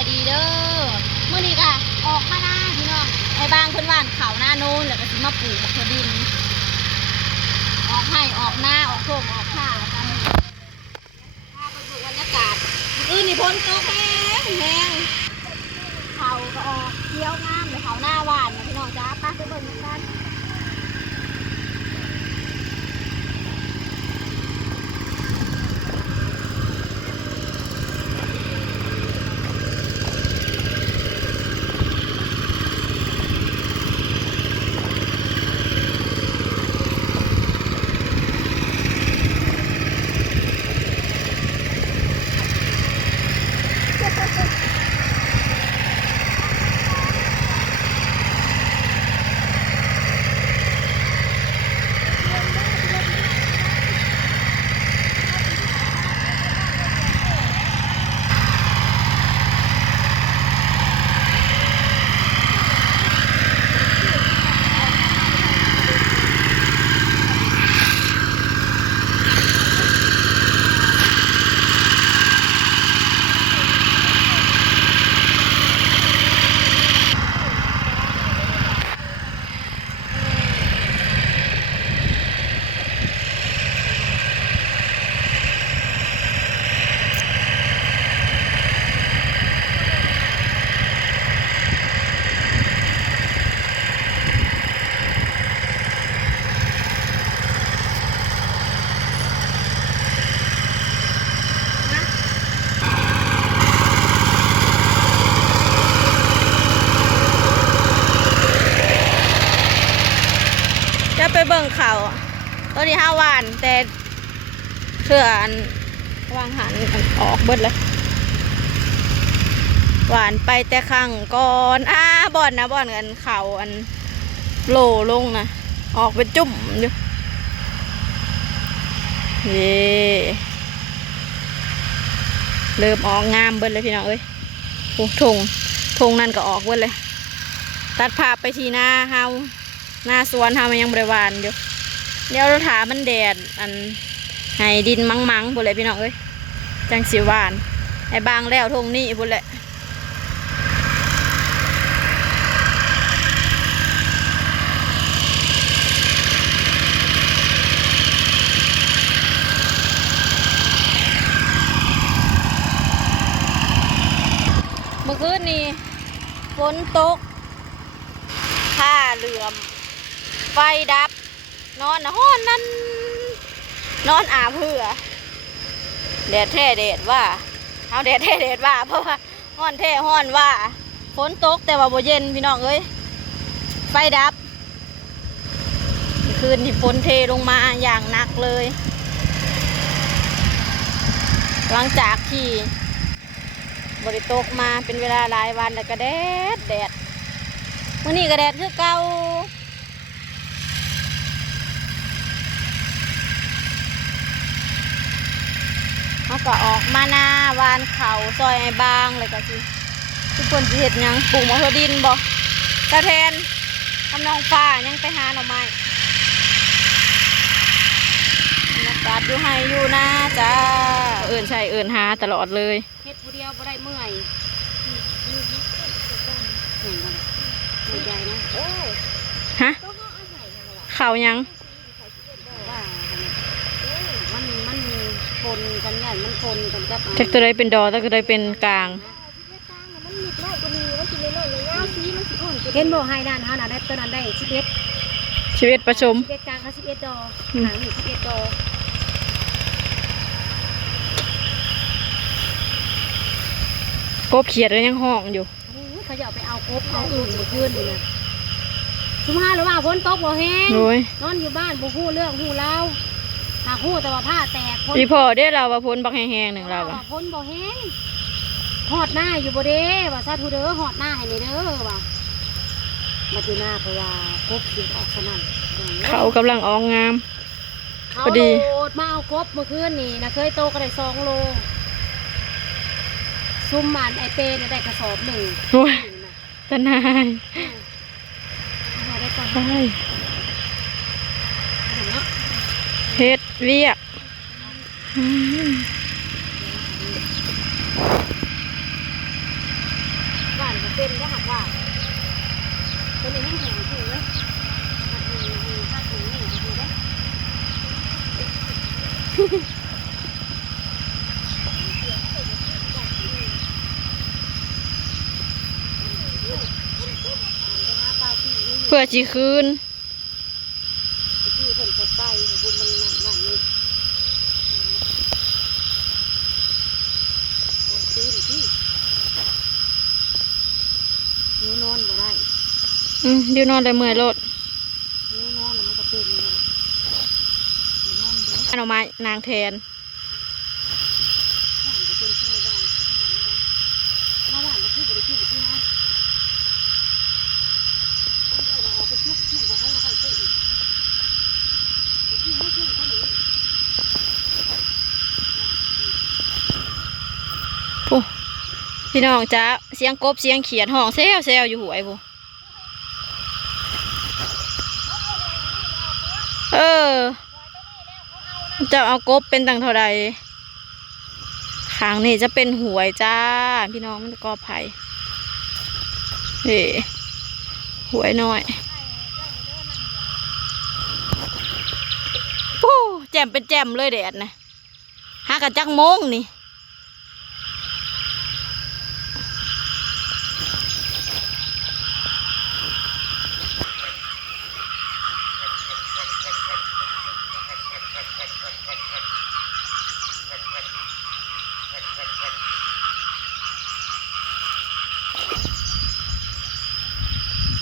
ายดีเด้อมื้อนี้ก็ออกมาหน้าพี่น้องไอ้บางเพิ่นว่านข้าวหน้าโน้นแล้วก็สิมาปลูกมะเขือดินออกให้ออกหน้าออกโคกออกข้าวกันพาไปดูบรรยากาศนี่พ้นตกแห้งเขาก็ออกเที่ยวงามเลยเขาหน้าหวานนะพี่น้องจ้าป้าไปเบิ่งกัน จะไปเบิ่งเขาตัวนี้5 วันแต่เถื่อนวางหันออกเบิดเลยหวานไปแต่ข้างก่อนบ่อนนะบ่อนกันเขาอันโหลลงนะออกเป็นจุ่มอยู่เย่เริ่มออกงามเบิดเลยพี่น้องเอ้ยทงนั่นก็ออกเบิดเลยตัดภาพไปทีหน้าเฮาหน้าสวนทำมันยังบริวารอยู่เดี๋ยวเราถามันแดดอันให้ดินมังพูดเลยพี่น้องเอ้ยจังสิหวานไอ้บางแล้วทงนี่พูดเลยเมื่อคืนนี้ฝนตกผ้าเหลื่อมไฟดับนอนห้อนนั่นนอนอาบเหือแดดแท้แดดว่าเอาแดดแท้แดดว่าเพราะว่าห้อนแท้ห้อนว่าฝนตกแต่ว่าบ่เย็นพี่น้องเอ้ยไฟดับคืนที่ฝนเทลงมาอย่างหนักเลยหลังจากที่บริตกมาเป็นเวลาหลายวันแล้วก็แดดวันนี้ก็แดดคือเก่าเขาก็ออกมาหน้าวานเขาซอยไอ้บางเลยก็สิทุกคนจะเห็นยังปลูกมะเขือดินบ่ตาแทนทำน้องฟ้ายังไปหาหน่อไม้บรรยากาศอยู่ให้อยู่นะจ้าเอิญหาตลอดเลยเฮ็ดผู้เดียวบ่ได้เมื่อยใหญ่นะฮะเขายังมันปนกันใหญ่มันปนกันกับจากตัวใดเป็นดอจากตัวใดเป็นกลางเห็นบอกให้ด้านเฮาน่ะได้ตัวนั้นได้11ผสม11กลางกับ11ดอหางนี่11ดอโกบเขียดแล้วยังห้องอยู่เขาจะไปเอากบเอาอื่นมาขึ้นเลยชุมห้าหรือว่าฝนตกบ่แห้งนอนอยู่บ้านบ่ฮู้เรื่องฮู้เล่าหากฮู้แต่ว่าผ้าแตกพี่พ่อเด้เราว่าพ้นบักแห้งๆหนึ่งเราว่าพ้นบ่แห้งหอดหน้าอยู่บ่เด้ว่าซาทูเด้อหอดหน้าให้เด้อว่ามาดูหน้าเพราะว่ากบเสียออกสนั่นเขากำลังออกงามพอดีมาเอากบเมื่อคืนนี่นะเคยโตก็ได้2 โลซุ่มมันไอเป้เนี่ยได้กระสอบ1โอ้ยตะนายได้เฮ็ดเวียก นได้หักว่าตัวนี้ให้แข็งถึงเลยหักหนึ่งหักหนึ่งนี่ดูได้เพื่อจีคืนที่เพิ่นสดใสบุญมันนั่นนี่คืนที่นิ้วนอนบ่ได้เดี๋ยวนอนเลยเมื่อยรถนิ้วนอนแล้วมันก็เป็นเลยนิ้วนอนเด้อเอาไม้นางแทนห่างก็เป็นช่วยได้ห่างไม่ได้มาหวานก็คือบ่ได้คือบ่ที่นั่นเอาออกไปชุบเที่ยงของเขาแล้วค่อยเปิดอีกที่ให้เที่ยงเขาหนีโอ้พี่น้องจ้าเสียงกบเสียงเขียดห้องเซลเซลอยู่หวยผู้จะเอากบเป็นตังเท่าใดขางนี่จะเป็นหวยจ้าพี่น้องมันกอไผ่เฮ้หวยน้อยปู้แจ่มเป็นแจ่มเลยแดดนะหากันจักโมงนี่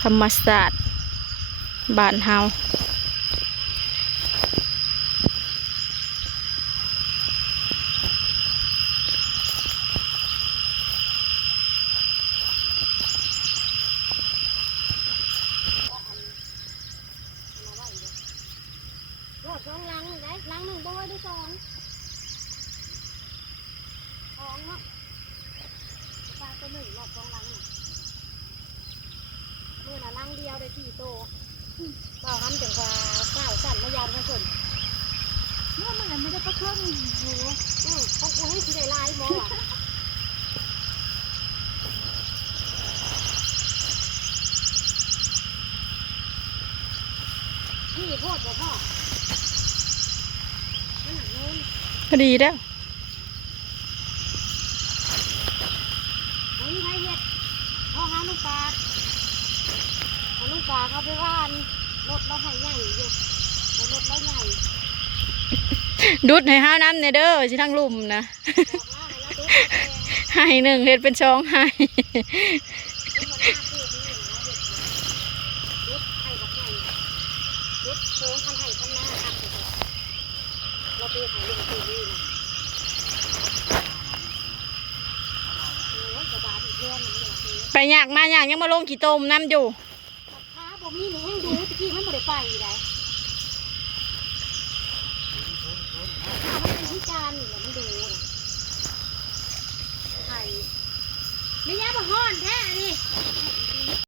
ธรรมศาสตร์บ้านเฮาสองลังได้ลังหนึ่งบ่ไว้ได้สองเนาะปลาตัวหนึ่งรอบสองลังน่ะมือน่ะลังเดียวได้4 โตเปล่าหันจังว่าข้าวสั่นมายาวผสมเมื่อมันไม่ได้ปลาเครื่องโหของกูให้สิได้ลายหมออ่ะนี่โพดบ่พ่อพอดีแล้วเฮ้ยไทยเห็ดพ่อหาลูกปลาเอาลูกปลาเขาไปว่านรถเราให้ใหญ่อยู่รถเราใหญ่ ดุดให้ห้าน้ำในเด้อสิทั้งลุ่มนะให้หนึ่งเห็ดเป็นช่องให้ไปอยากมาอยากยังมาลงขี่ตมน้ำอยู่ขาบ่มีนี่